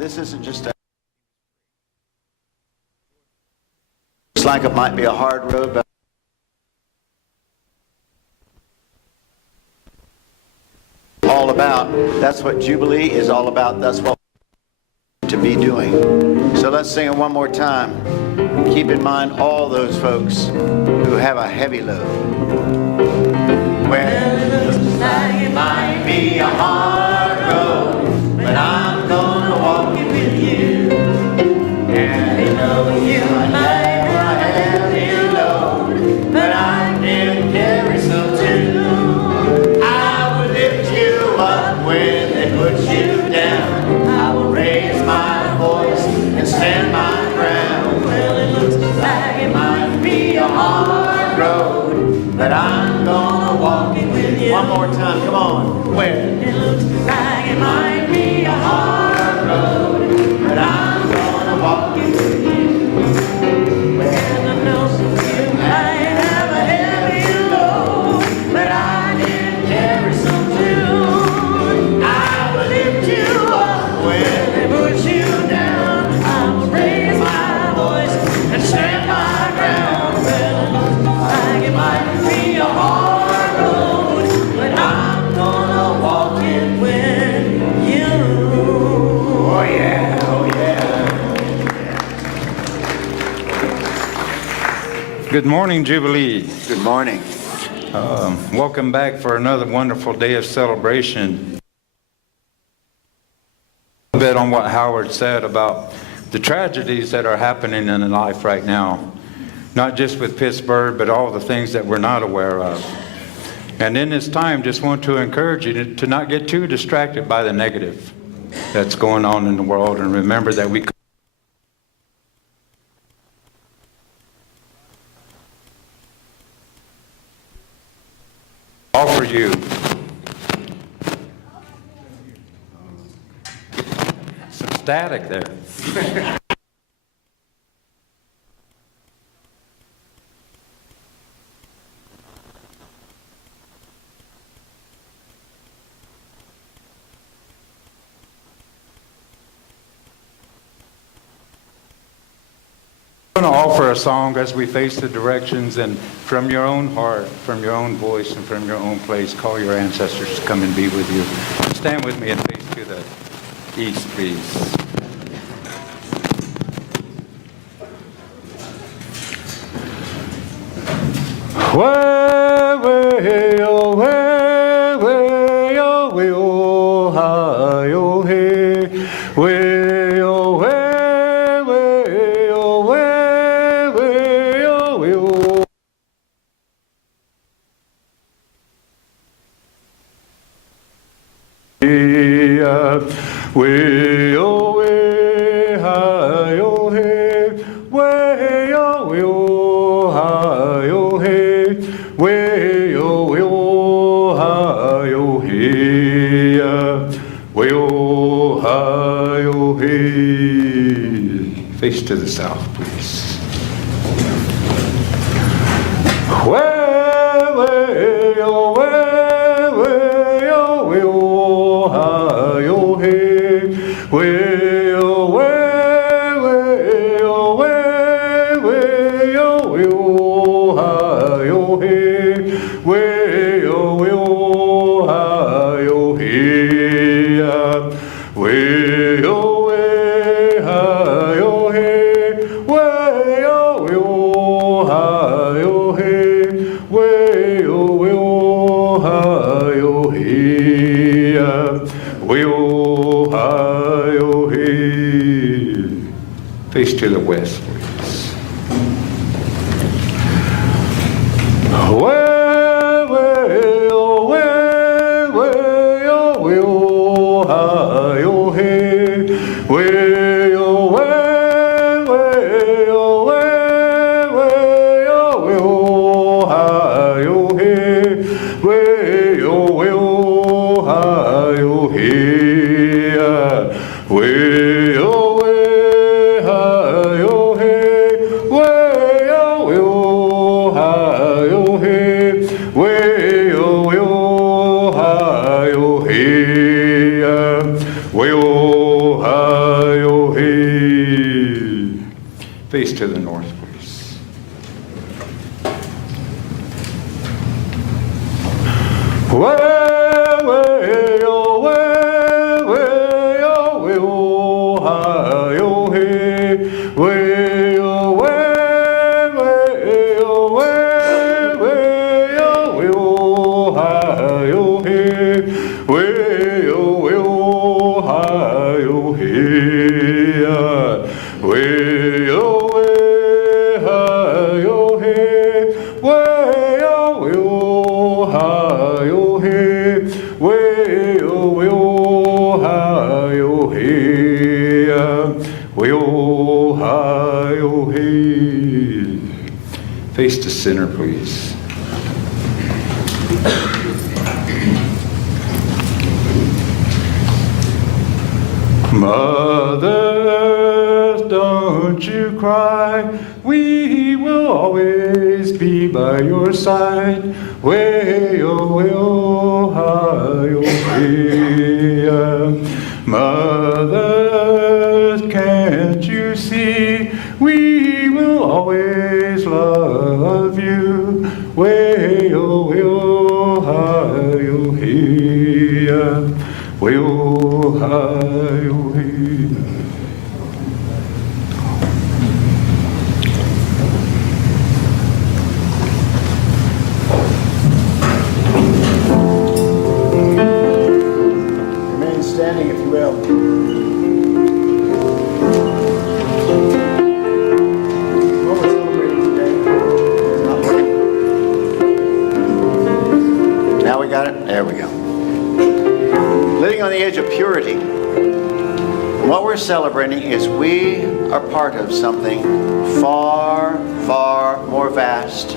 This isn't just a... Looks like it might be a hard road, but all about. That's what Jubilee is all about. That's what to be doing. So let's sing it one more time. Keep in mind all those folks who have a heavy load. Well, it looks like it might be a hard road, but I'm gonna walk it with you. And you know you might have a heavy load, but I can carry some too. I will lift you up when they put you down. I will raise my voice and stand my ground. Well, it looks like it might be a hard road, but I'm gonna walk it with you. One more time, come on. Well, it looks like it might be a hard road, but I'm gonna walk it with you. Well, I know you might have a heavy load, but I can carry some too. I will lift you up when they put you down. I will raise my voice and stand my ground. Well, it looks like it might be a hard road, but I'm gonna walk it with you. Oh yeah, oh yeah. Good morning, Jubilee. Good morning. Welcome back for another wonderful day of celebration. A bit on what Howard said about the tragedies that are happening in life right now, not just with Pittsburgh, but all the things that we're not aware of. And in this time, just want to encourage you to not get too distracted by the negative that's going on in the world, and remember that we offer you some static there. I'm going to offer a song as we face the directions, and from your own heart, from your own voice, and from your own place, call your ancestors to come and be with you. Stand with me and face to the east, please. Face to the south, please. Face to the west, please. Way, oh, hey. please. Way, way, oh, way, way, oh, way, oh, hi, oh, hey, way, oh, way, way, oh, way, way, oh, way, oh, hi, oh, hey, way, oh, hi, oh, hey, way, oh, way, hi, oh, hey, way, oh, hi, oh, hey, way, oh, hi, oh, hey, way, oh, hi, oh, hey. Face the center, please. Mother, don't you cry, we will always be by your side. Way, oh, hi, oh, hey. Mother, can't you see, we will always love you. Way, oh, hi, oh, hey. Way, oh, hi, oh, hey. Remain standing if you will. What we're celebrating today is not working. Now we got it? There we go. Living on the edge of purity. What we're celebrating is we are part of something far, far more vast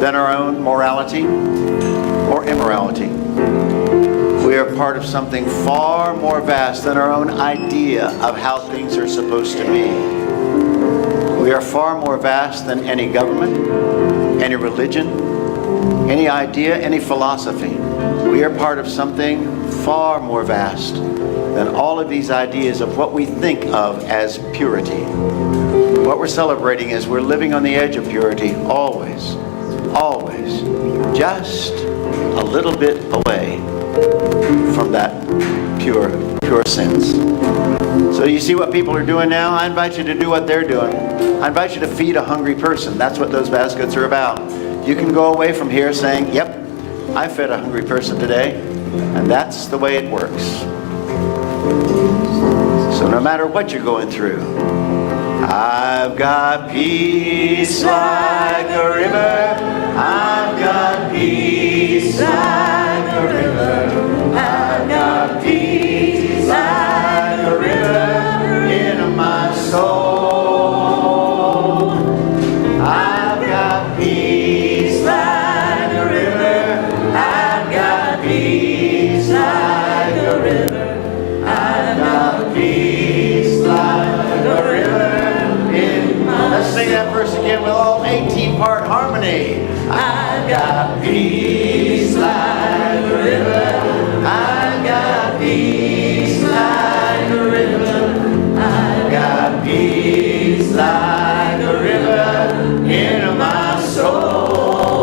than our own morality or immorality. We are part of something far more vast than our own idea of how things are supposed to be. We are far more vast than any government, any religion, any idea, any philosophy. We are part of something far more vast than all of these ideas of what we think of as purity. What we're celebrating is we're living on the edge of purity always, always, just a little bit away from that pure sins. So you see what people are doing now? I invite you to do what they're doing. I invite you to feed a hungry person. That's what those baskets are about. You can go away from here saying, yep, I fed a hungry person today, and that's the way it works. So no matter what you're going through, I've got peace like a river. I've got peace like a river. I've got peace like a river in my soul. I've got peace like a river. I've got peace like a river. I've got peace like a river in my soul. Let's sing that verse again with all 18-part harmony. I've got peace like a river. I've got peace like a river. I've got peace like a river in my soul.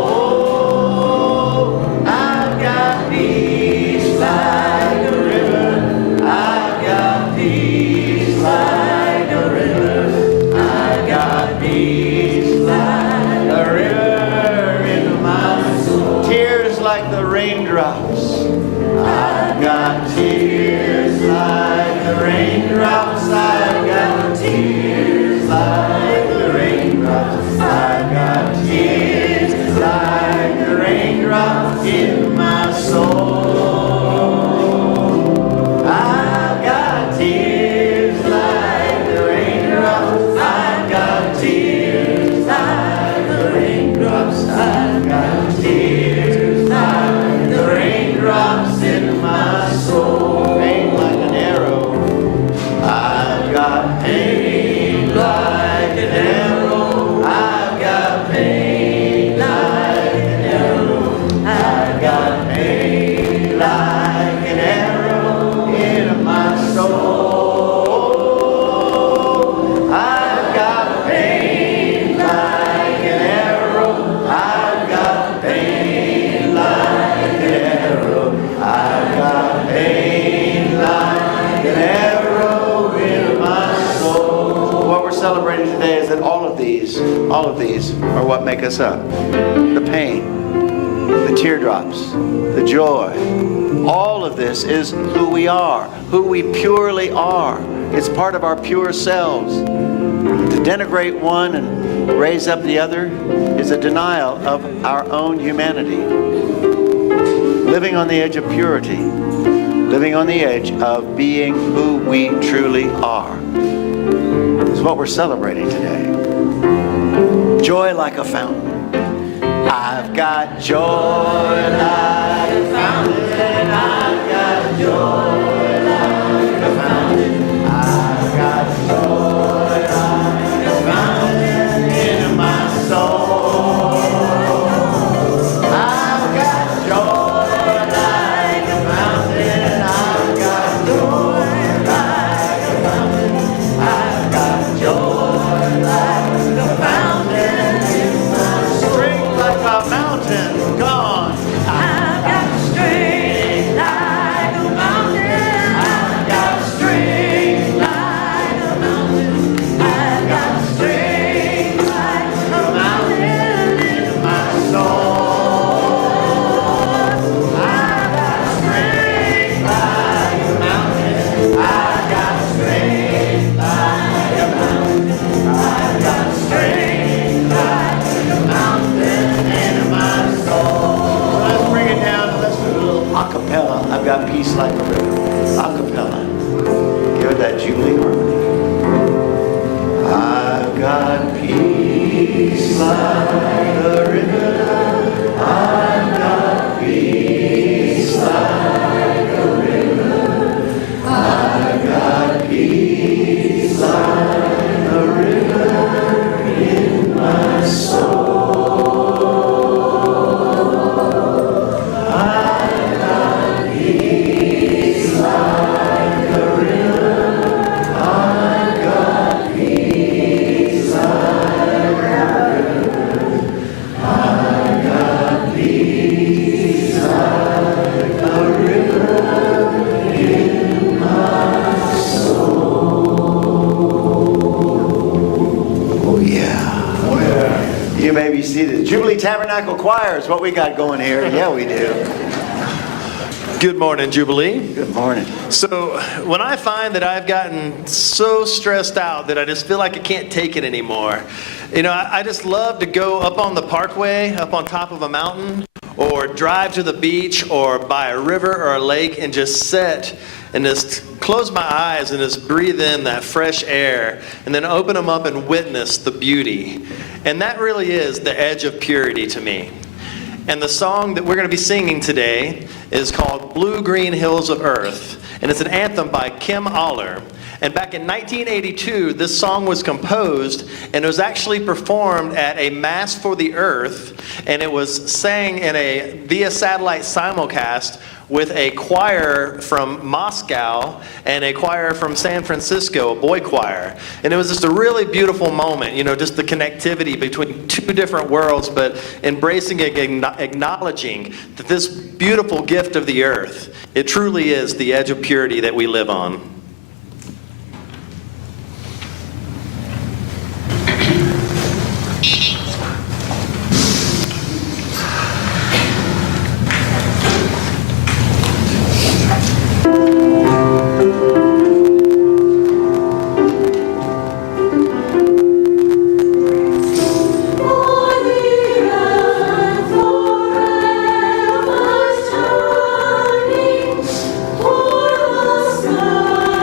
I've got peace like a river. I've got peace like a river. I've got peace like a river in my soul. Tears all of these are what make us up. The pain, the teardrops, the joy. All of this is who we are, who we purely are. It's part of our pure selves. To denigrate one and raise up the other is a denial of our own humanity. Living on the edge of purity, living on the edge of being who we truly are, is what we're celebrating today. Joy like a fountain. I've got joy like a fountain. I've got joy like a fountain. I've got joy like a fountain in my soul. I've got joy like a fountain. I've got joy like a fountain. I've got joy like a fountain in my strength like a mountain gone. I've got strength like a mountain. I've got strength like a mountain. I've got strength like a mountain in my soul. I've got strength like a mountain. I've got strength like a mountain. I've got strength like a mountain in my soul. So let's bring it down and let's do a little acapella. I've got peace like a river. Acapella. Give it that Jubilee harmony. I've got peace like a river. I've got peace like a river. I've got peace like a river in my soul. I've got peace like a river. I've got peace like a river. I've got peace like a river in my soul. Oh yeah. You may be seated. Jubilee Tabernacle Choir is what we got going here. Yeah, we do. Good morning, Jubilee. Good morning. So when I find that I've gotten so stressed out that I just feel like I can't take it anymore, I just love to go up on the parkway, up on top of a mountain, or drive to the beach or by a river or a lake and just sit and just close my eyes and just breathe in that fresh air and then open them up and witness the beauty. And that really is the edge of purity to me. And the song that we're going to be singing today is called Blue Green Hills of Earth. And it's an anthem by Kim Aller. And back in 1982, this song was composed and it was actually performed at a Mass for the Earth. And it was sang in a via satellite simulcast with a choir from Moscow and a choir from San Francisco, a boy choir. And it was just a really beautiful moment, just the connectivity between two different worlds, but embracing and acknowledging that this beautiful gift of the earth, it truly is the edge of purity that we live on. For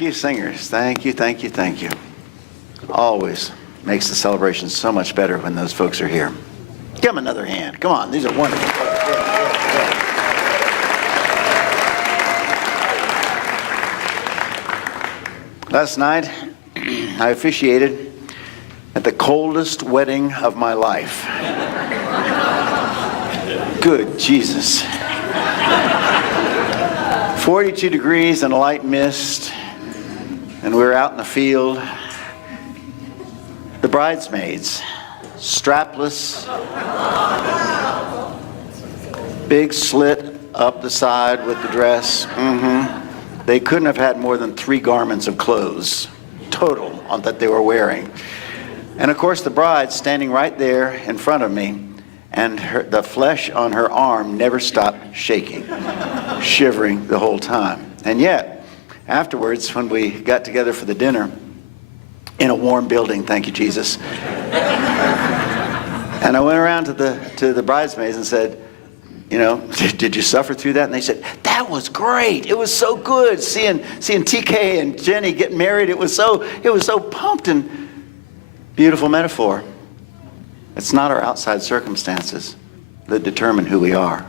Thank you, singers. Thank you, thank you, thank you. Always makes the celebration so much better when those folks are here. Give them another hand. Come on, these are wonderful folks. Last night, I officiated at the coldest wedding of my life. Good Jesus. 42 degrees and a light mist, and we were out in the field. The bridesmaids, strapless, big slit up the side with the dress. They couldn't have had more than 3 garments of clothes total on that they were wearing. And of course the bride standing right there in front of me, and the flesh on her arm never stopped shaking, shivering the whole time. And yet, afterwards, when we got together for the dinner in a warm building, thank you, Jesus, and I went around to the bridesmaids and said, you know, did you suffer through that? And they said, that was great. It was so good seeing TK and Jenny get married. It was so pumped and beautiful metaphor. It's not our outside circumstances that determine who we are,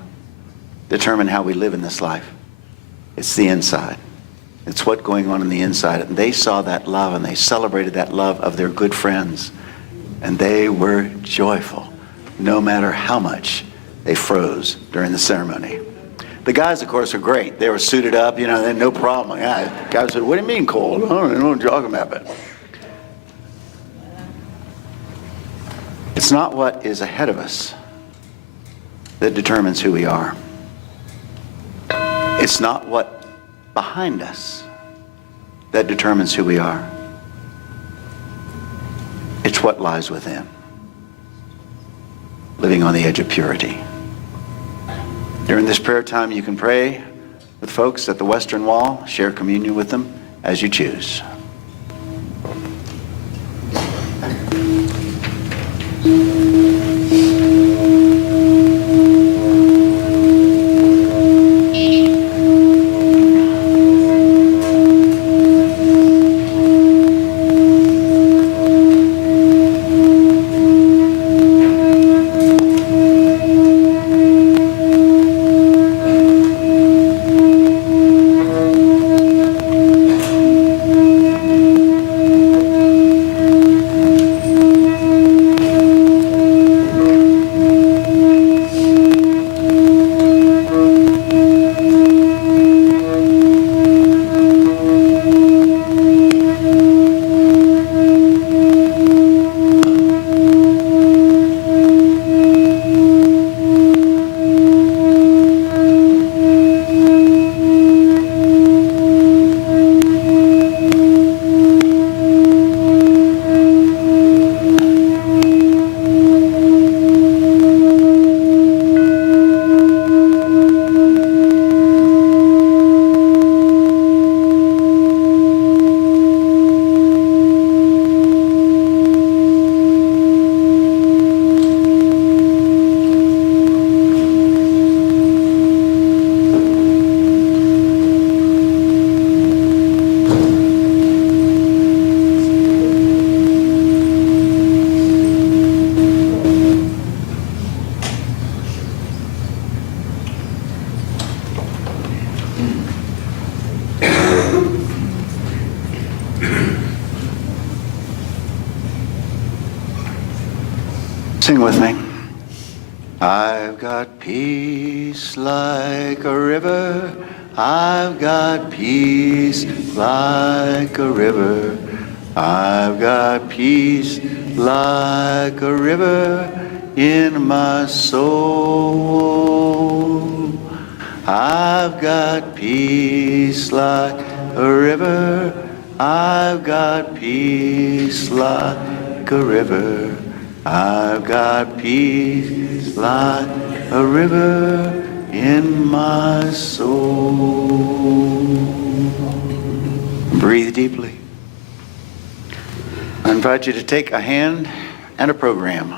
determine how we live in this life. It's the inside. It's what's going on in the inside. And they saw that love and they celebrated that love of their good friends. And they were joyful, no matter how much they froze during the ceremony. The guys, of course, are great. They were suited up, you know, they had no problem. Yeah, guys said, what do you mean cold? I don't know what you're talking about. But it's not what is ahead of us that determines who we are. It's not what behind us that determines who we are. It's what lies within. Living on the edge of purity. During this prayer time, you can pray with folks at the Western Wall, share communion with them as you choose. Sing with me. I've got peace like a river. I've got peace like a river. I've got peace like a river in my soul. I've got peace like a river. I've got peace like a river. I've got peace like a river in my soul. Breathe deeply. I invite you to take a hand and a program.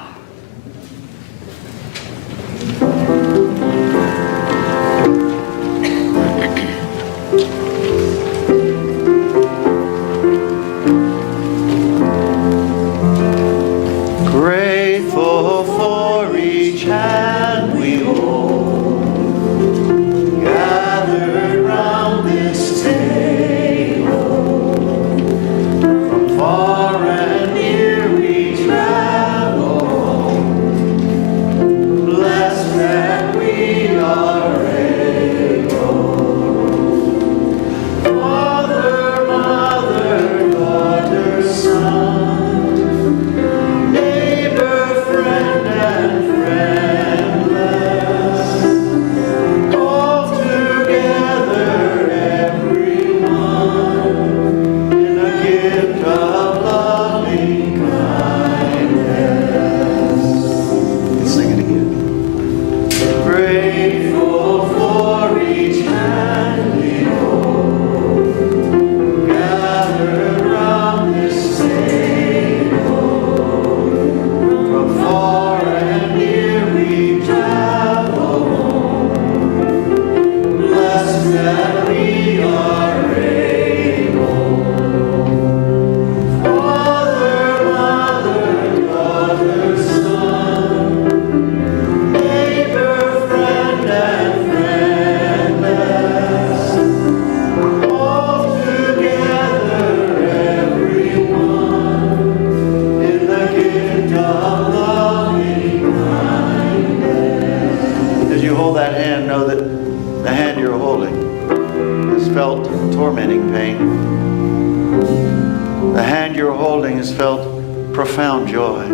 The hand you're holding has felt profound joy.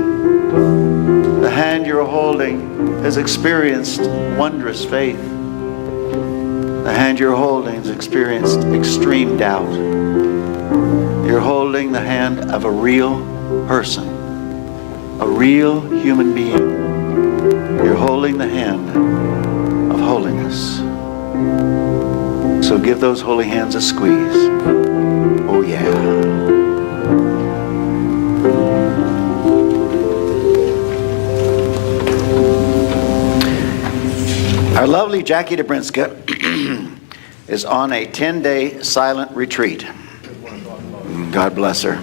The hand you're holding has experienced wondrous faith. The hand you're holding has experienced extreme doubt. You're holding the hand of a real person, a real human being. You're holding the hand of holiness. So give those holy hands a squeeze. Oh yeah. Our lovely Jackie DeBrinska is on a 10-day silent retreat. God bless her.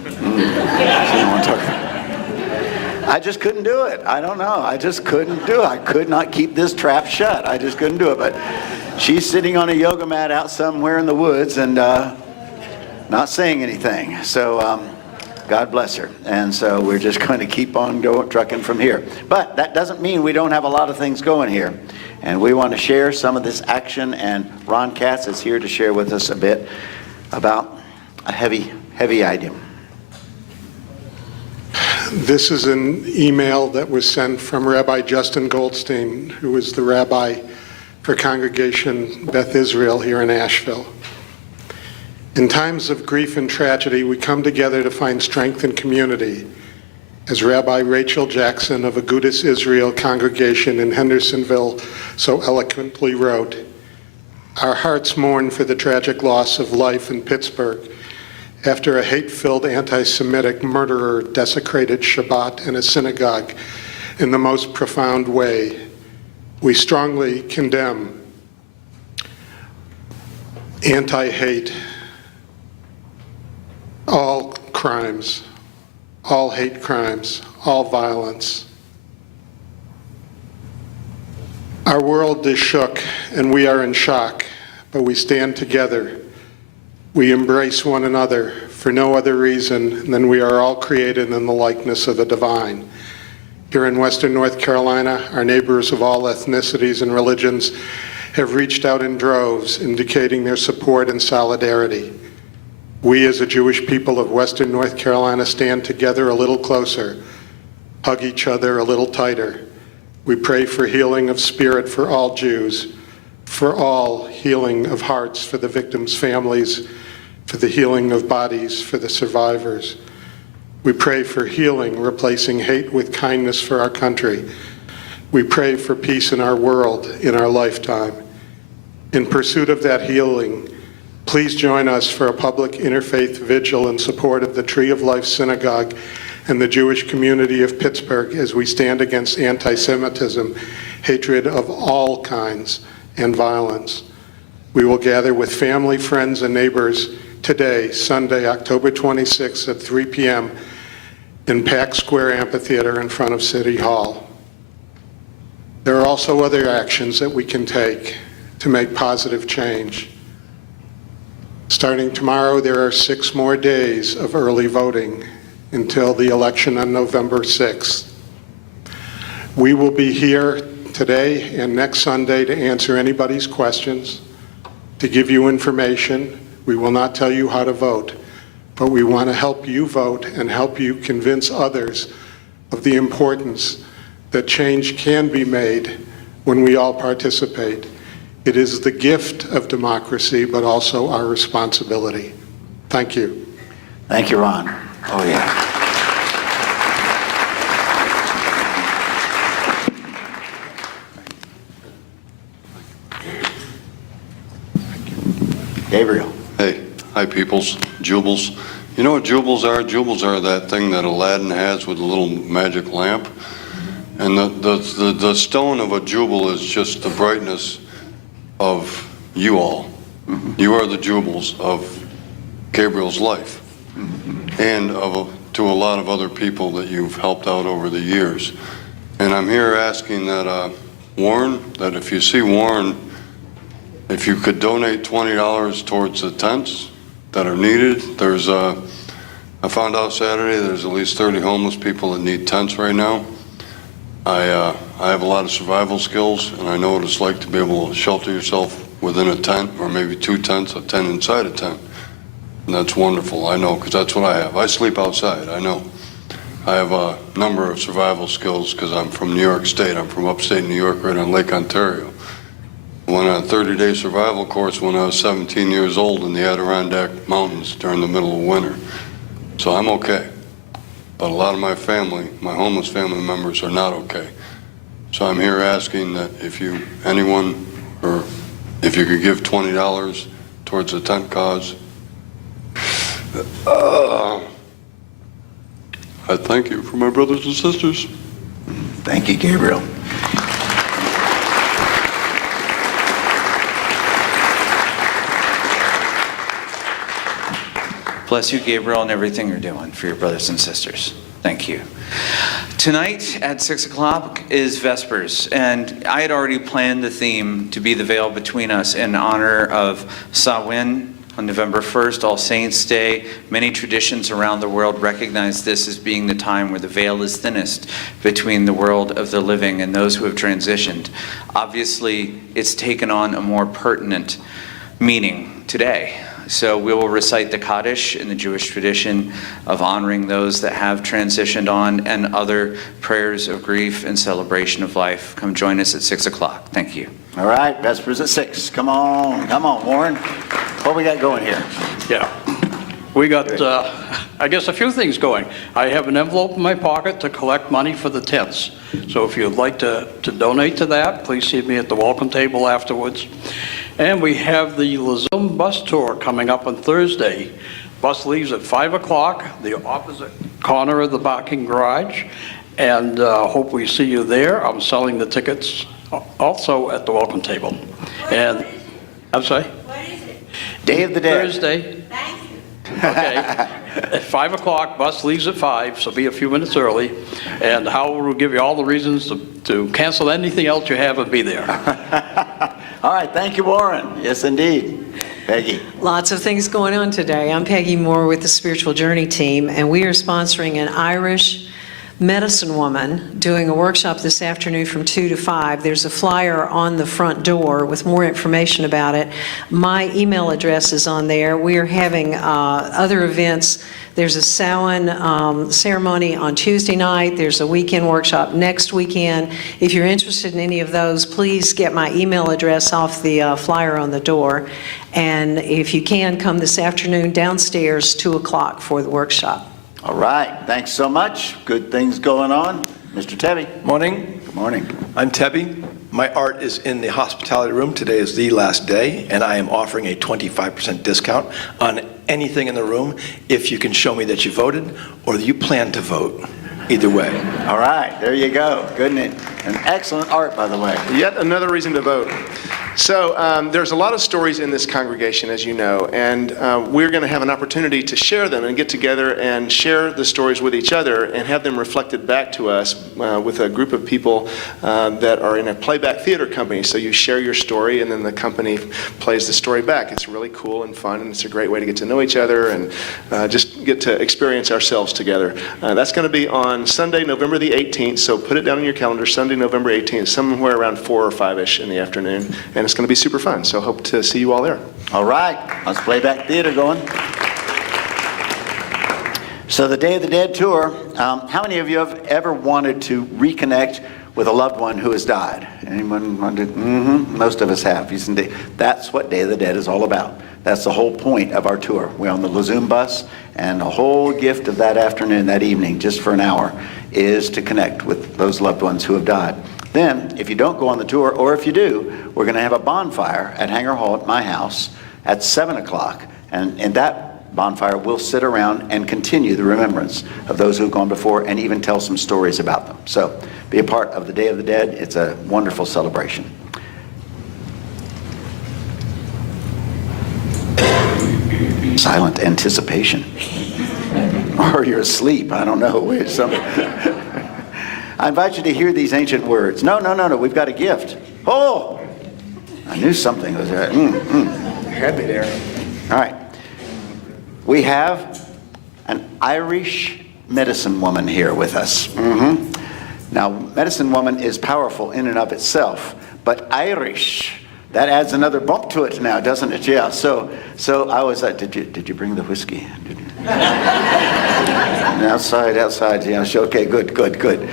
I just couldn't do it. I don't know. I just couldn't do it. I could not keep this trap shut. I just couldn't do it. But she's sitting on a yoga mat out somewhere in the woods and not saying anything. So God bless her. And so we're just going to keep on trucking from here. But that doesn't mean we don't have a lot of things going here. And we want to share some of this action. And Ron Katz is here to share with us a bit about a heavy item. This is an email that was sent from Rabbi Justin Goldstein, who is the rabbi for Congregation Beth Israel here in Asheville. In times of grief and tragedy, we come together to find strength and community. As Rabbi Rachel Jackson of Agudas Israel Congregation in Hendersonville so eloquently wrote, "Our hearts mourn for the tragic loss of life in Pittsburgh after a hate-filled anti-Semitic murderer desecrated Shabbat in a synagogue in the most profound way. We strongly condemn anti-hate, all crimes, all hate crimes, all violence. Our world is shook and we are in shock, but we stand together. We embrace one another for no other reason than we are all created in the likeness of the divine. Here in Western North Carolina, our neighbors of all ethnicities and religions have reached out in droves, indicating their support and solidarity. We as a Jewish people of Western North Carolina stand together a little closer, hug each other a little tighter. We pray for healing of spirit for all Jews, for all healing of hearts for the victims' families, for the healing of bodies for the survivors. We pray for healing, replacing hate with kindness for our country. We pray for peace in our world in our lifetime. In pursuit of that healing, please join us for a public interfaith vigil in support of the Tree of Life Synagogue and the Jewish community of Pittsburgh as we stand against anti-Semitism, hatred of all kinds, and violence. We will gather with family, friends, and neighbors today, Sunday, October 26th at 3 p.m. in Pack Square Amphitheater in front of City Hall. There are also other actions that we can take to make positive change. Starting tomorrow, there are 6 more days of early voting until the election on November 6th. We will be here today and next Sunday to answer anybody's questions, to give you information. We will not tell you how to vote, but we want to help you vote and help you convince others of the importance that change can be made when we all participate. It is the gift of democracy, but also our responsibility. Thank you. Thank you, Ron. Oh, yeah. Gabriel. Hey, hi peoples, jubles. You know what jubles are? Jubles are that thing that Aladdin has with a little magic lamp. And the stone of a jubal is just the brightness of you all. You are the jubals of Gabriel's life and to a lot of other people that you've helped out over the years. And I'm here asking that Warren, that if you see Warren, if you could donate $20 towards the tents that are needed. I found out Saturday there's at least 30 homeless people that need tents right now. I have a lot of survival skills, and I know what it's like to be able to shelter yourself within a tent, or maybe 2 tents, a tent inside a tent. And that's wonderful, I know, because that's what I have. I sleep outside, I know. I have a number of survival skills because I'm from New York State. I'm from upstate New York, right on Lake Ontario. I went on a 30-day survival course when I was 17 years old in the Adirondack Mountains during the middle of winter. So I'm okay. But a lot of my family, my homeless family members, are not okay. So I'm here asking that if you could give $20 towards the tent cause, I thank you for my brothers and sisters. Thank you, Gabriel. Bless you, Gabriel, and everything you're doing for your brothers and sisters. Thank you. Tonight at 6 o'clock is Vespers, and I had already planned the theme to be the veil between us in honor of Samhain on November 1st, All Saints' Day. Many traditions around the world recognize this as being the time where the veil is thinnest between the world of the living and those who have transitioned. Obviously, it's taken on a more pertinent meaning today. So we will recite the Kaddish in the Jewish tradition of honoring those that have transitioned on, and other prayers of grief and celebration of life. Come join us at 6 o'clock. Thank you. All right, Vespers at 6. Come on, Warren. What we got going here? Yeah. We got, I guess, a few things going. I have an envelope in my pocket to collect money for the tents. So if you'd like to donate to that, please see me at the welcome table afterwards. And we have the Lazum bus tour coming up on Thursday. Bus leaves at 5 o'clock, the opposite corner of the parking garage. And hope we see you there. I'm selling the tickets also at the welcome table. And I'm sorry? What is it? Day of the Dead. Thursday. Thank you. Okay. At 5 o'clock, bus leaves at 5, so be a few minutes early. And Howard will give you all the reasons to cancel anything else you have and be there. All right, thank you, Warren. Yes, indeed. Peggy. Lots of things going on today. I'm Peggy Moore with the Spiritual Journey team, and we are sponsoring an Irish medicine woman doing a workshop this afternoon from 2 to 5. There's a flyer on the front door with more information about it. My email address is on there. We are having other events. There's a Samhain ceremony on Tuesday night. There's a weekend workshop next weekend. If you're interested in any of those, please get my email address off the flyer on the door. And if you can, come this afternoon downstairs, 2 o'clock for the workshop. All right, thanks so much. Good things going on. Mr. Tebby. Morning. Good morning. I'm Tebby. My art is in the hospitality room. Today is the last day, and I am offering a 25% discount on anything in the room if you can show me that you voted or that you plan to vote. Either way. All right, there you go. Good and excellent art, by the way. Yet another reason to vote. So there's a lot of stories in this congregation, as you know, and we're going to have an opportunity to share them and get together and share the stories with each other and have them reflected back to us with a group of people that are in a playback theater company. So you share your story and then the company plays the story back. It's really cool and fun, and it's a great way to get to know each other and just get to experience ourselves together. That's going to be on Sunday, November the 18th, so put it down on your calendar, Sunday, November 18th, somewhere around 4 or 5-ish in the afternoon. And it's going to be super fun, so hope to see you all there. All right, let's playback theater going. So the Day of the Dead tour, how many of you have ever wanted to reconnect with a loved one who has died? Anyone wanted? Mm-hmm. Most of us have. That's what Day of the Dead is all about. That's the whole point of our tour. We're on the Lazum bus, and the whole gift of that afternoon, that evening, just for an hour, is to connect with those loved ones who have died. Then, if you don't go on the tour, or if you do, we're going to have a bonfire at Hanger Hall at my house at 7 o'clock. And in that bonfire, we'll sit around and continue the remembrance of those who've gone before and even tell some stories about them. So be a part of the Day of the Dead. It's a wonderful celebration. Silent anticipation. Or you're asleep. I don't know. I invite you to hear these ancient words. No. We've got a gift. Oh! I knew something was there. Had me there. All right. We have an Irish medicine woman here with us. Now, medicine woman is powerful in and of itself, but Irish, That adds another bump to it now, doesn't it? Yeah. So I was like, did you bring the whiskey? Did you? outside. Yeah. Okay. Good.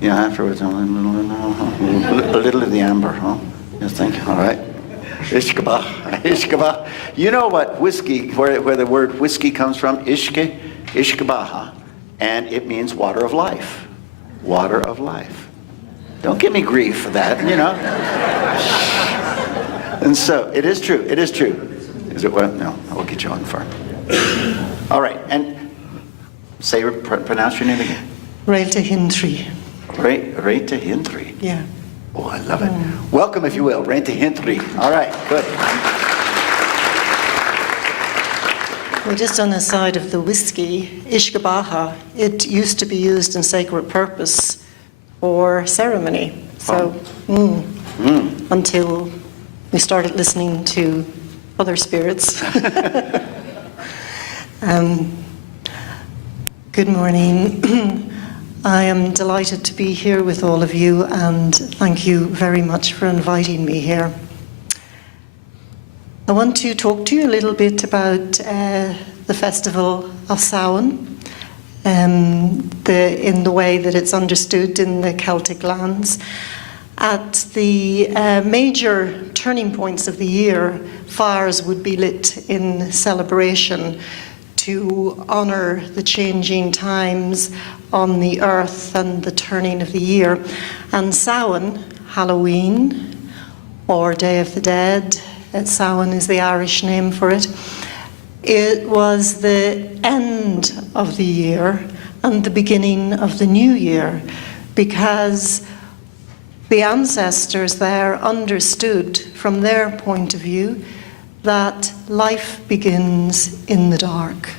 Yeah. Afterwards, a little of the amber. Huh? Yes. Thank you. All right. Ishkabah. You know what whiskey, where the word whiskey comes from? Ishkabaha, and it means water of life. Water of life. Don't give me grief for that, you know. And so, it is true. Is it what? No, I will get you on the farm. All right, and pronounce your name again. Réalta Hintry. Réalta Hintry. Yeah. Oh, I love it. Welcome, if you will, Réalta Hintry. All right, good. Well, just on the side of the whiskey, Ishkabaha, it used to be used in sacred purpose for ceremony. So, until we started listening to other spirits. Good morning. I am delighted to be here with all of you, and thank you very much for inviting me here. I want to talk to you a little bit about the festival of Samhain, in the way that it's understood in the Celtic lands. At the major turning points of the year, fires would be lit in celebration to honour the changing times on the earth and the turning of the year. And Samhain, Halloween, or Day of the Dead, Samhain is the Irish name for it, it was the end of the year and the beginning of the new year, because the ancestors there understood from their point of view that life begins in the dark.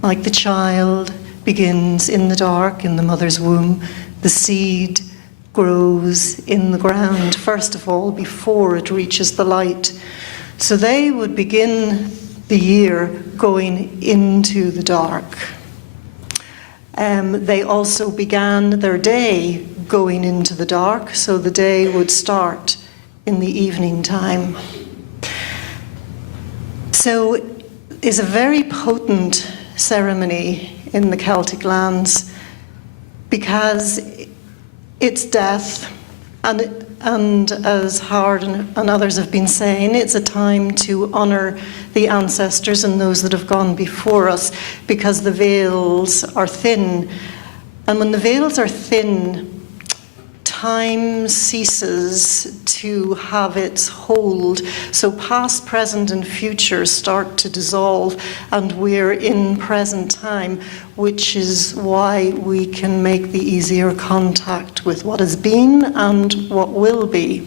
Like the child begins in the dark in the mother's womb, the seed grows in the ground, first of all, before it reaches the light. So they would begin the year going into the dark. They also began their day going into the dark, so the day would start in the evening time. So it's a very potent ceremony in the Celtic lands, because it's death, and as Howard and others have been saying, it's a time to honour the ancestors and those that have gone before us, because the veils are thin. And when the veils are thin, time ceases to have its hold. So past, present, and future start to dissolve, and we're in present time, which is why we can make the easier contact with what has been and what will be.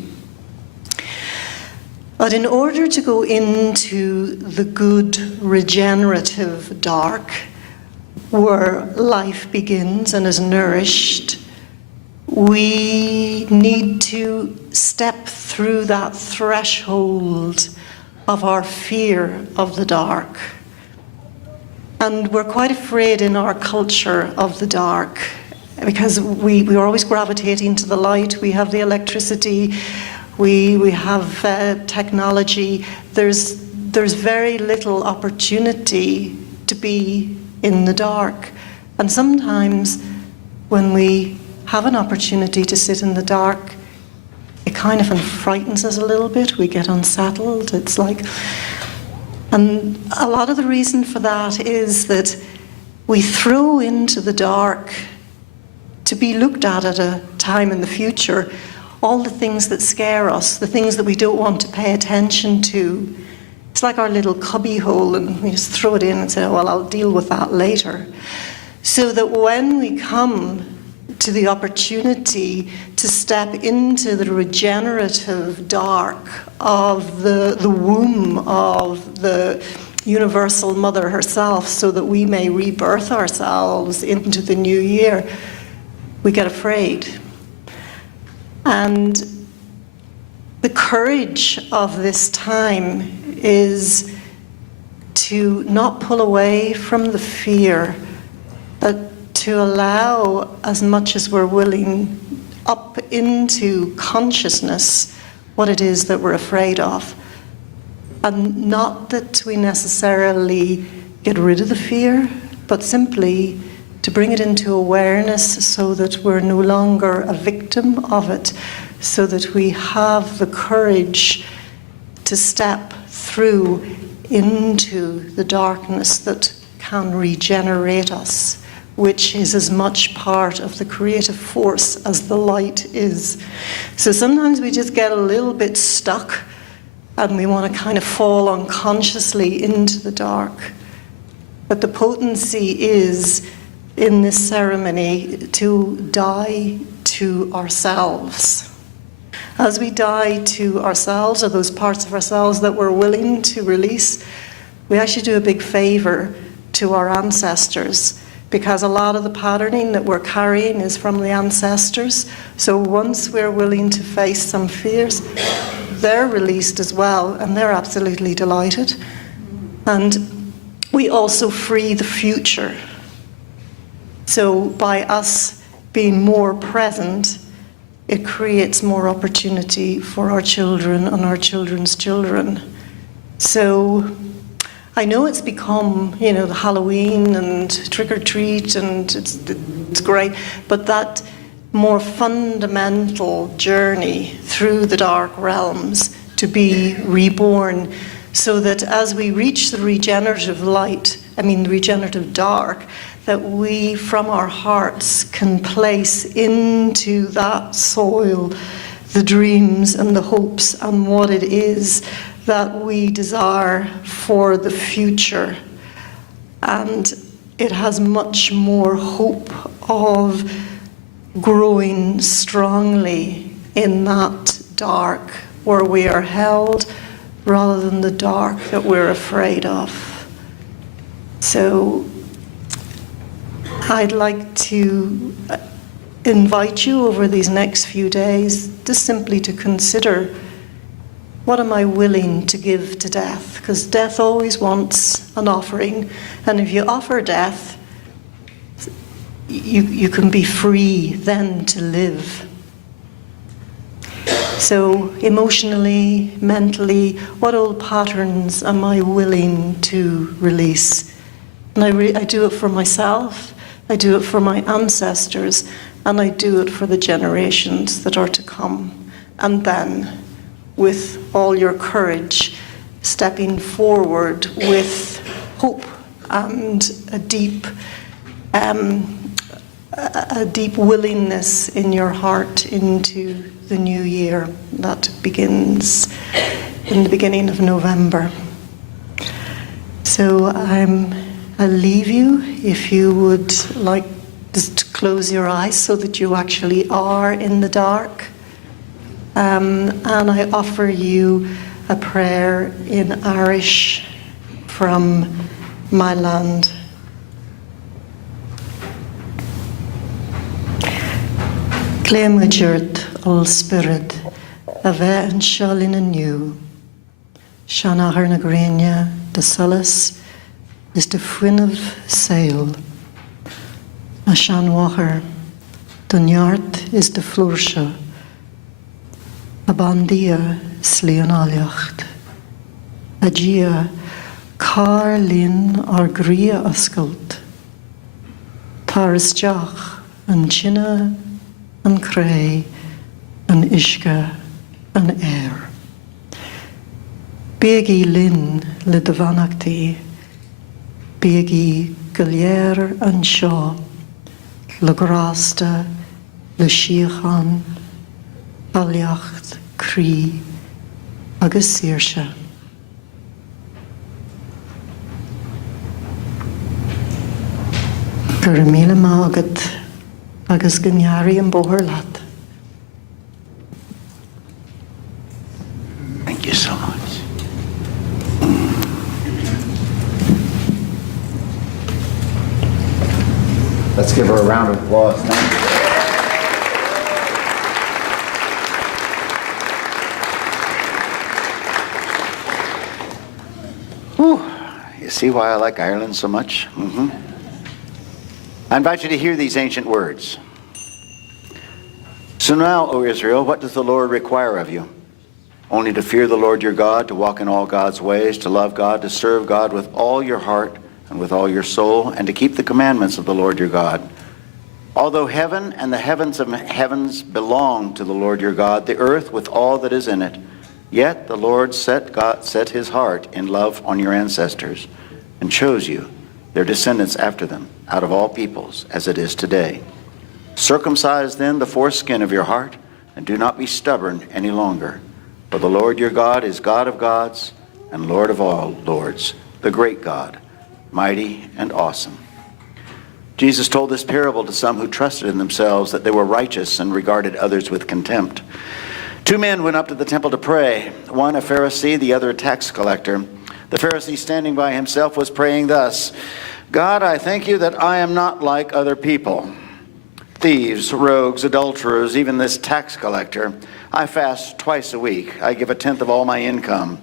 But in order to go into the good regenerative dark, where life begins and is nourished, we need to step through that threshold of our fear of the dark. And we're quite afraid in our culture of the dark, because we're always gravitating to the light. We have the electricity, we have technology. There's very little opportunity to be in the dark. And sometimes when we have an opportunity to sit in the dark, it kind of frightens us a little bit. We get unsettled. It's like, and a lot of the reason for that is that we throw into the dark to be looked at a time in the future all the things that scare us, the things that we don't want to pay attention to. It's like our little cubby hole, and we just throw it in and say, well, I'll deal with that later. So that when we come to the opportunity to step into the regenerative dark of the womb of the universal mother herself, so that we may rebirth ourselves into the new year, we get afraid. And the courage of this time is to not pull away from the fear, but to allow as much as we're willing up into consciousness what it is that we're afraid of. And not that we necessarily get rid of the fear, but simply to bring it into awareness so that we're no longer a victim of it, so that we have the courage to step through into the darkness that can regenerate us, which is as much part of the creative force as the light is. So sometimes we just get a little bit stuck and we want to kind of fall unconsciously into the dark. But the potency is, in this ceremony, to die to ourselves. As we die to ourselves, or those parts of ourselves that we're willing to release, we actually do a big favor to our ancestors, because a lot of the patterning that we're carrying is from the ancestors. So once we're willing to face some fears, they're released as well, and they're absolutely delighted. And we also free the future. So by us being more present, it creates more opportunity for our children and our children's children. So I know it's become, the Halloween and trick or treat, and it's great, but that more fundamental journey through the dark realms to be reborn, so that as we reach the regenerative the regenerative dark, that we from our hearts can place into that soil the dreams and the hopes and what it is that we desire for the future. And it has much more hope of growing strongly in that dark where we are held, rather than the dark that we're afraid of. So I'd like to invite you over these next few days just simply to consider, what am I willing to give to death? Because death always wants an offering, and if you offer death, you can be free then to live. So emotionally, mentally, what old patterns am I willing to release? And I do it for myself, I do it for my ancestors, and I do it for the generations that are to come. And then, with all your courage, stepping forward with hope and a deep willingness in your heart into the new year that begins in the beginning of November. So I'll leave you, if you would like just to close your eyes so that you actually are in the dark. And I offer you a prayer in Irish from my land. Cléimideirt all spirit a bheith an seolin aniu. Seanachar na Gréine de solas is de fuinmh saol. A seanwachar don neart is de flúirse. A bandia slí an áilleacht. A dia cá lín ar gria ascailt. Tar isteach an tine, an cré, an isce, an air. Bíogí linn le do bhanachtaí, bíogí go léir an seo, le grásta, le síochan, bailíocht, crí, agus saoirse. Gur míle mágad agus go ndearadh an bóthar leat. Thank you so much. Let's give her a round of applause. Thank you. Whew. You see why I like Ireland so much? I invite you to hear these ancient words. So now, O Israel, what does the Lord require of you? only to fear the Lord your God, to walk in all God's ways, to love God, to serve God with all your heart and with all your soul, and to keep the commandments of the Lord your God. Although heaven and the heavens of heavens belong to the Lord your God, the earth with all that is in it, yet the Lord set his heart in love on your ancestors and chose you, their descendants after them, out of all peoples, as it is today. Circumcise then the foreskin of your heart, and do not be stubborn any longer. For the Lord your God is God of gods and Lord of all lords, the great God, mighty and awesome. Jesus told this parable to some who trusted in themselves that they were righteous and regarded others with contempt. 2 men went up to the temple to pray, one a Pharisee, the other a tax collector. The Pharisee, standing by himself, was praying thus, God, I thank you that I am not like other people, thieves, rogues, adulterers, even this tax collector. I fast twice a week. I give 1/10 of all my income.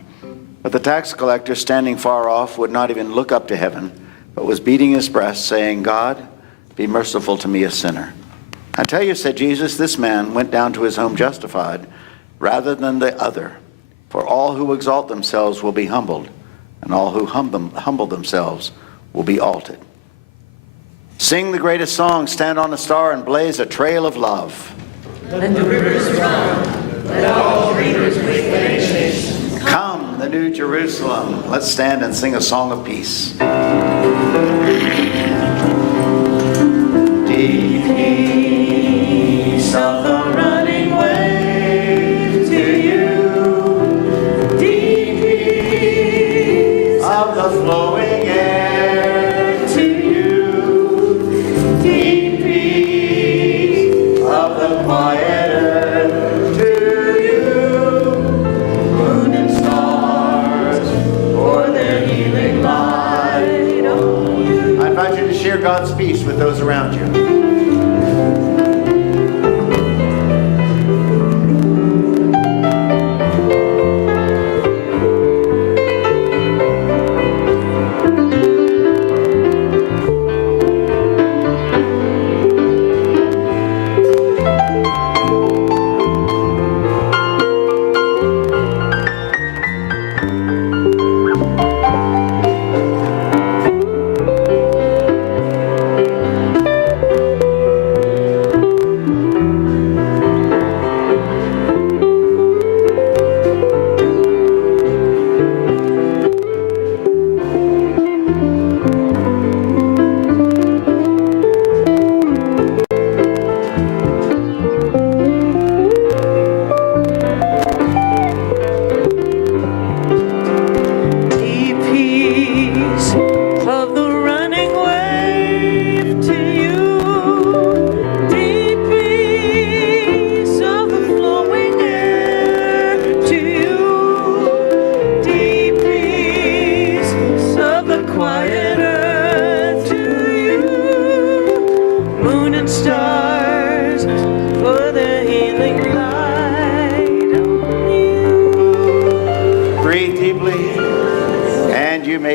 But the tax collector, standing far off, would not even look up to heaven, but was beating his breast, saying, God, be merciful to me, a sinner. I tell you, said Jesus, this man went down to his home justified rather than the other. For all who exalt themselves will be humbled, and all who humble themselves will be exalted. Sing the greatest song, stand on a star and blaze a trail of love. Let the rivers run, let all dreamers make nations. Come, the New Jerusalem. Let's stand and sing a song of peace. Deep peace of the running wave to you. Deep peace of the flowing air to you. Deep peace of the quiet earth to you. Moon and stars pour their healing light on you. I invite you to share God's peace with those around you.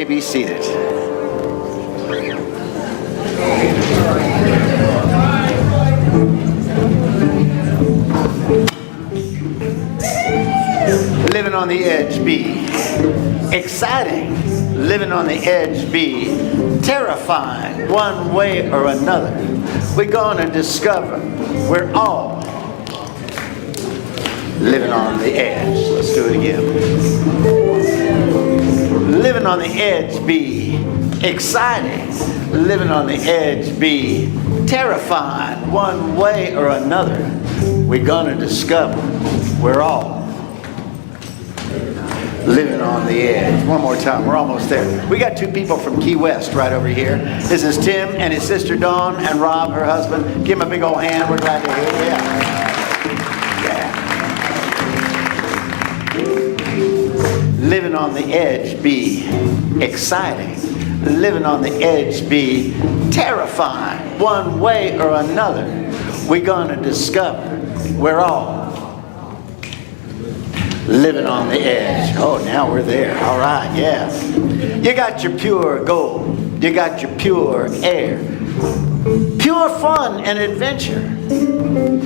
Be seated. Living on the edge be exciting. Living on the edge be terrifying. One way or another, we're gonna discover we're all living on the edge. Let's do it again. Living on the edge be exciting. Living on the edge be terrifying. One way or another, we're gonna discover we're all living on the edge. One more time, we're almost there. We got 2 people from Key West right over here. This is Tim and his sister Dawn and Rob, her husband. Give him a big old hand. We're glad to hear you. Living on the edge be exciting. Living on the edge be terrifying. One way or another, we're gonna discover we're all living on the edge. Oh, now we're there. All right, yeah. You got your pure gold. You got your pure air. Pure fun and adventure.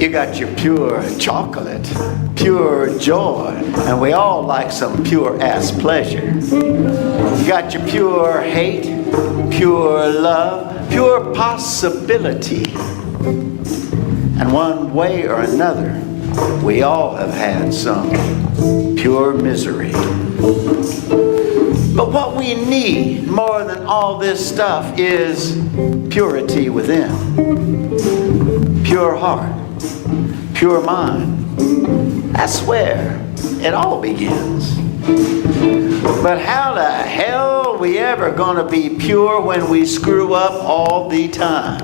You got your pure chocolate, pure joy, and we all like some pure ass pleasure. You got your pure hate, pure love, pure possibility. And one way or another, we all have had some pure misery. But what we need more than all this stuff is purity within. Pure heart, pure mind. That's where it all begins. But how the hell are we ever going to be pure when we screw up all the time?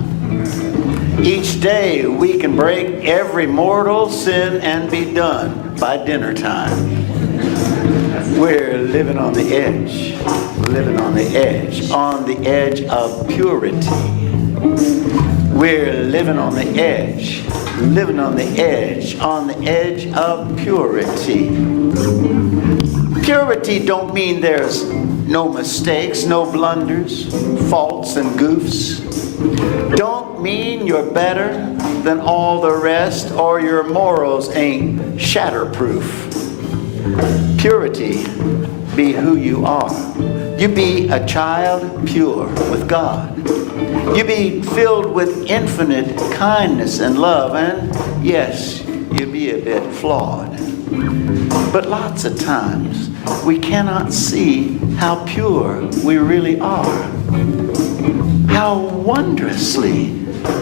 Each day we can break every mortal sin and be done by dinner time. We're living on the edge, living on the edge of purity. We're living on the edge, living on the edge of purity. Purity don't mean there's no mistakes, no blunders, faults and goofs. Don't mean you're better than all the rest or your morals ain't shatterproof. Purity be who you are. You be a child pure with God. You be filled with infinite kindness and love, and yes, you be a bit flawed. But lots of times we cannot see how pure we really are. How wondrously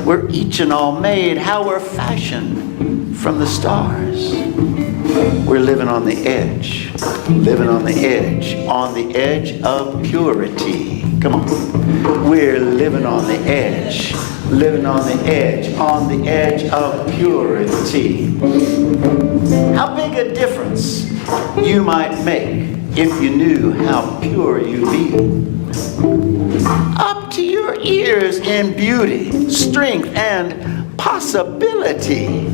we're each and all made, how we're fashioned from the stars. We're living on the edge, living on the edge of purity. Come on. We're living on the edge, living on the edge of purity. How big a difference you might make if you knew how pure you be. Up to your ears in beauty, strength, and possibility.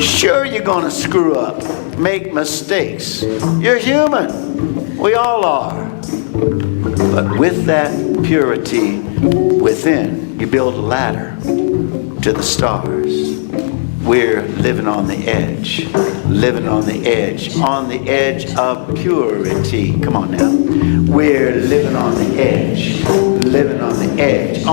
Sure, you're going to screw up, make mistakes. You're human. We all are. But with that purity within, you build a ladder to the stars. We're living on the edge, living on the edge of purity. Come on now. We're living on the edge, living on the edge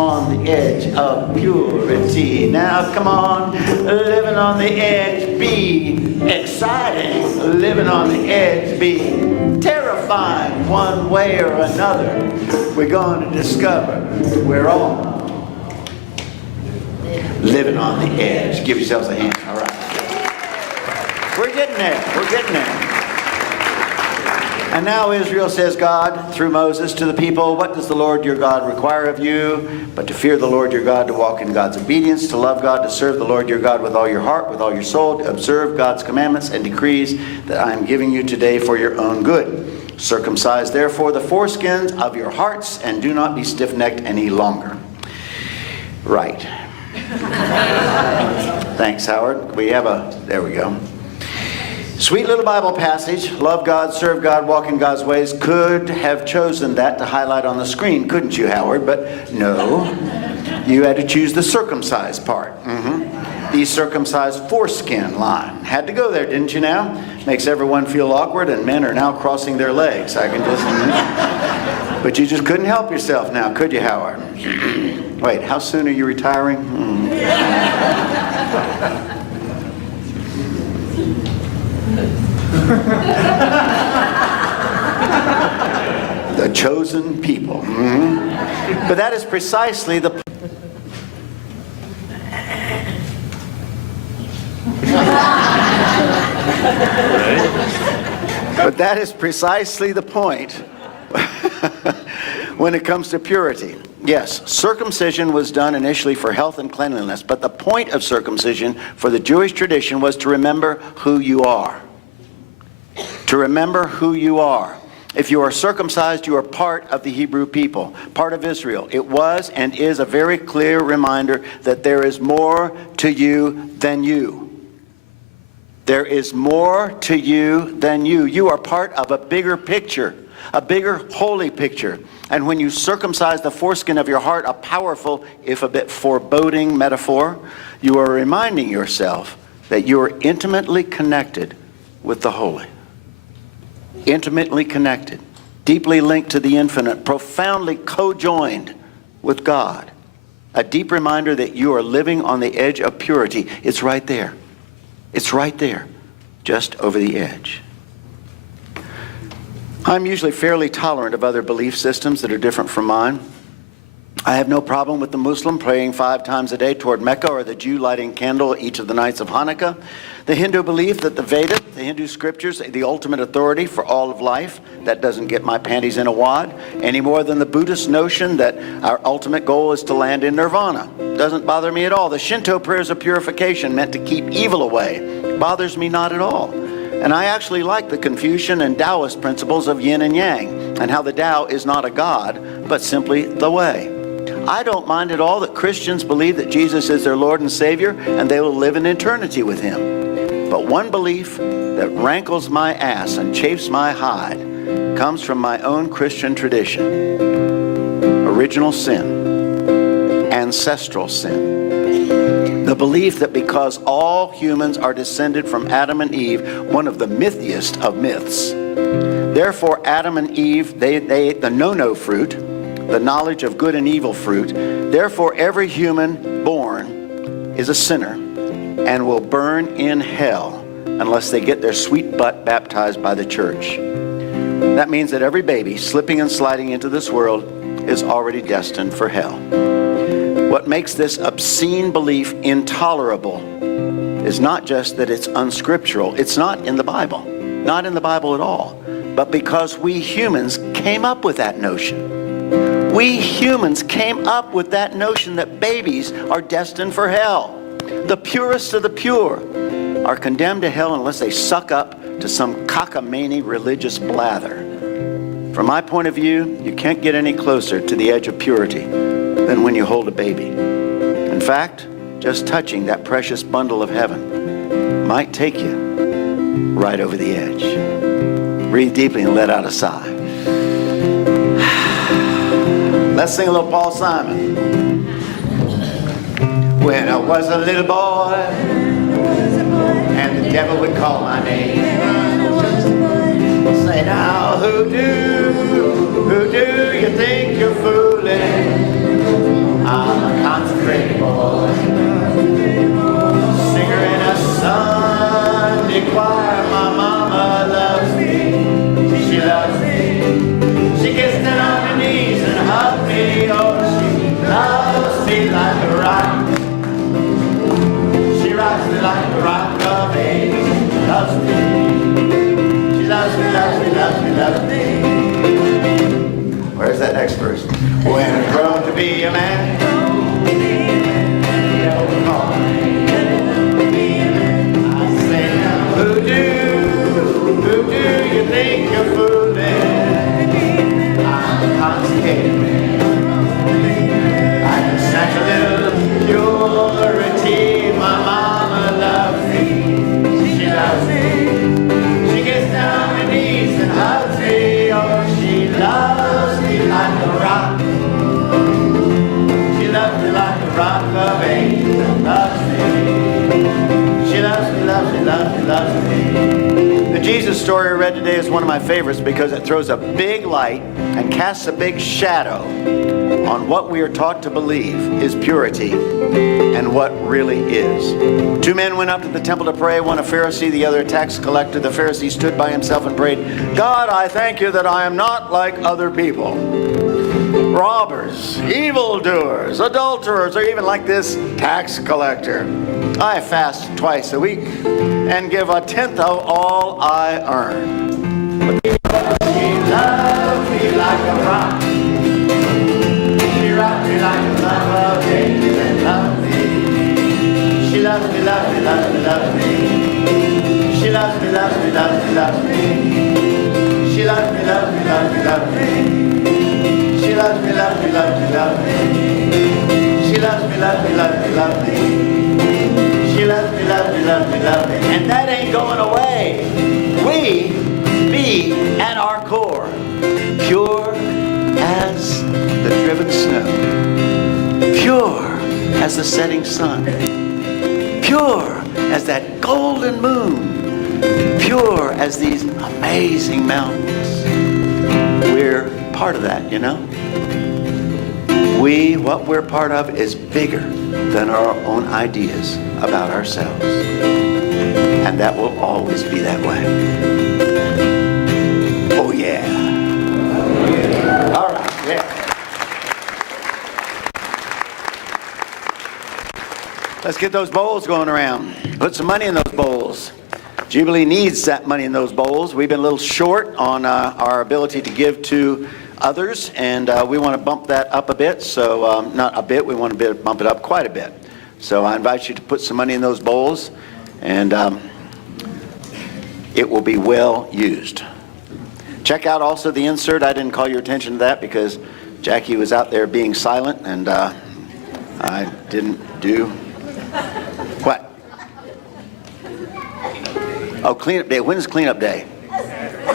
of purity. Now come on, living on the edge, be exciting. Living on the edge, be terrifying one way or another. We're going to discover we're all living on the edge. Give yourselves a hand. All right. We're getting there. We're getting there. And now Israel says, God, through Moses to the people, what does the Lord your God require of you? But to fear the Lord your God, to walk in God's obedience, to love God, to serve the Lord your God with all your heart, with all your soul, to observe God's commandments and decrees that I am giving you today for your own good. Circumcise therefore the foreskins of your hearts, and do not be stiff-necked any longer. Right. Thanks, Howard. There we go. Sweet little Bible passage. Love God, serve God, walk in God's ways. Could have chosen that to highlight on the screen, couldn't you, Howard? But no. You had to choose the circumcised part. The circumcised foreskin line. Had to go there, didn't you now? Makes everyone feel awkward, and men are now crossing their legs. I can just... But you just couldn't help yourself now, could you, Howard? Wait, how soon are you retiring? The chosen people. But that is precisely the... But that is precisely the point when it comes to purity. Yes, circumcision was done initially for health and cleanliness, but the point of circumcision for the Jewish tradition was to remember who you are. To remember who you are. If you are circumcised, you are part of the Hebrew people, part of Israel. It was and is a very clear reminder that there is more to you than you. There is more to you than you. You are part of a bigger picture a bigger holy picture. And when you circumcise the foreskin of your heart, a powerful, if a bit foreboding metaphor, you are reminding yourself that you are intimately connected with the holy. Intimately connected, deeply linked to the infinite, profoundly co-joined with God. A deep reminder that you are living on the edge of purity. It's right there. It's right there, just over the edge. I'm usually fairly tolerant of other belief systems that are different from mine. I have no problem with the Muslim praying 5 times a day toward Mecca, or the Jew lighting candle each of the nights of Hanukkah. The Hindu belief that the Vedas, the Hindu scriptures, are the ultimate authority for all of life. That doesn't get my panties in a wad, any more than the Buddhist notion that our ultimate goal is to land in nirvana. Doesn't bother me at all. The Shinto prayers of purification meant to keep evil away bothers me not at all. And I actually like the Confucian and Taoist principles of yin and yang, and how the Tao is not a god, but simply the way. I don't mind at all that Christians believe that Jesus is their Lord and Savior, and they will live in eternity with Him. But one belief that rankles my ass and chafes my hide comes from my own Christian tradition. Original sin. Ancestral sin. The belief that because all humans are descended from Adam and Eve, one of the mythiest of myths, therefore Adam and Eve, they ate the no-no fruit, the knowledge of good and evil fruit. Therefore every human born is a sinner and will burn in hell unless they get their sweet butt baptized by the church. That means that every baby slipping and sliding into this world is already destined for hell. What makes this obscene belief intolerable is not just that it's unscriptural. It's not in the Bible. Not in the Bible at all. But because we humans came up with that notion. We humans came up with that notion that babies are destined for hell. The purest of the pure are condemned to hell unless they suck up to some cockamamie religious blather. From my point of view, you can't get any closer to the edge of purity than when you hold a baby. In fact, just touching that precious bundle of heaven might take you right over the edge. Breathe deeply and let out a sigh. Let's sing a little Paul Simon. When I was a little boy and the devil would call my name, say now, who do you think you're fooling? I'm a consecrated boy, singer in a Sunday choir. My mama loves me, she loves me. She gets down on her knees and hugs me. Oh, she loves me like a rock. She rocks me like a rock of ages. She loves me. She loves me, loves me, loves me, loves me. Where's that next verse? When I'm grown to be a man, I say now, who do you think you're fooling? I'm a consecrated man. I can snatch a little purity. My mama loves me. She loves me. She gets down on her knees and hugs me. Oh, she loves me like a rock. She loves me like a rock of ages and loves me. She loves me, loves me, loves me, loves me. The Jesus story I read today is one of my favorites because it throws a big light and casts a big shadow on what we are taught to believe is purity and what really is. 2 men went up to the temple to pray, one a Pharisee, the other a tax collector. The Pharisee stood by himself and prayed, God, I thank you that I am not like other people. Robbers, evildoers, adulterers, or even like this tax collector. I fast twice a week and give 1/10 of all I earn. But she loves me like a rock. She rocks me like a love of ages and loves me. She loves me, loves me, loves me, loves me. She loves me, loves me, loves me, loves me. She loves me, loves me, loves me, loves me. She loves me, loves me, loves me, loves me. She loves me, loves me, loves me, loves me. She loves me, loves me, loves me, loves me. And that ain't going away. We be at our core snow, pure as the setting sun, pure as that golden moon, pure as these amazing mountains. We're part of that, you know? What we're part of is bigger than our own ideas about ourselves. And that will always be that way. Oh, yeah. All right, yeah. Let's get those bowls going around. Put some money in those bowls. Jubilee needs that money in those bowls. We've been a little short on our ability to give to others, and we want to bump that up a bit. So not a bit, we want to bump it up quite a bit. So I invite you to put some money in those bowls, and it will be well used. Check out also the insert. I didn't call your attention to that because Jackie was out there being silent, and I didn't do what? Oh, cleanup day. When's cleanup day?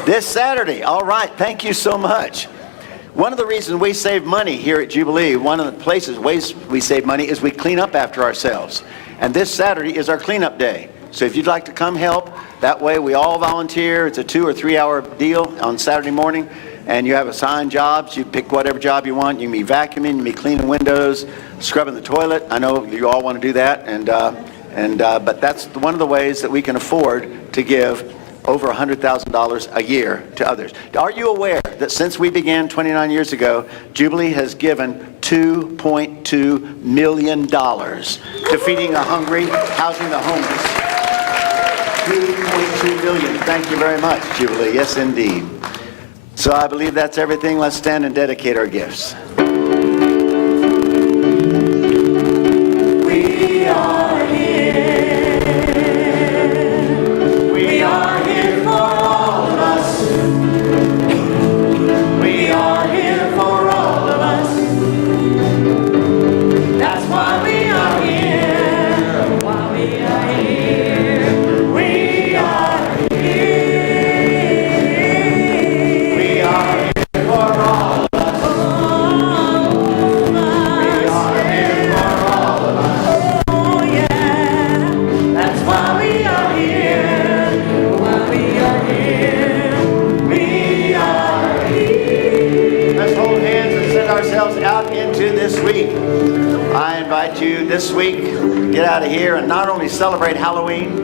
This Saturday. All right. Thank you so much. One of the reasons we save money here at Jubilee, one of the ways we save money is we clean up after ourselves. And this Saturday is our cleanup day. So if you'd like to come help, that way we all volunteer. It's a 2 or 3 hour deal on Saturday morning. And you have assigned jobs. You pick whatever job you want. You can be vacuuming, you can be cleaning windows, scrubbing the toilet. I know you all want to do that. But that's one of the ways that we can afford to give over $100,000 a year to others. Are you aware that since we began 29 years ago, Jubilee has given $2.2 million to feeding the hungry, housing the homeless? $2.2 million. Thank you very much, Jubilee. Yes, indeed. So I believe that's everything. Let's stand and dedicate our gifts. We are here. We are here for all of us. We are here for all of us. That's why we are here. Why we are here. We are here. We are here for all of us. We are here for all of us. Oh yeah. That's why we are here. Why we are here. We are here. Let's hold hands and send ourselves out into this week. I invite you this week to get out of here and not only celebrate Halloween,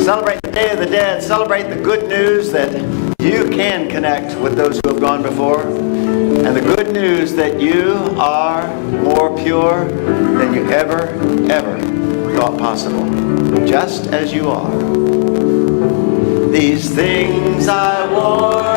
celebrate the Day of the Dead, celebrate the good news that you can connect with those who have gone before, and the good news that you are more pure than you ever thought possible, just as you are. These things I warn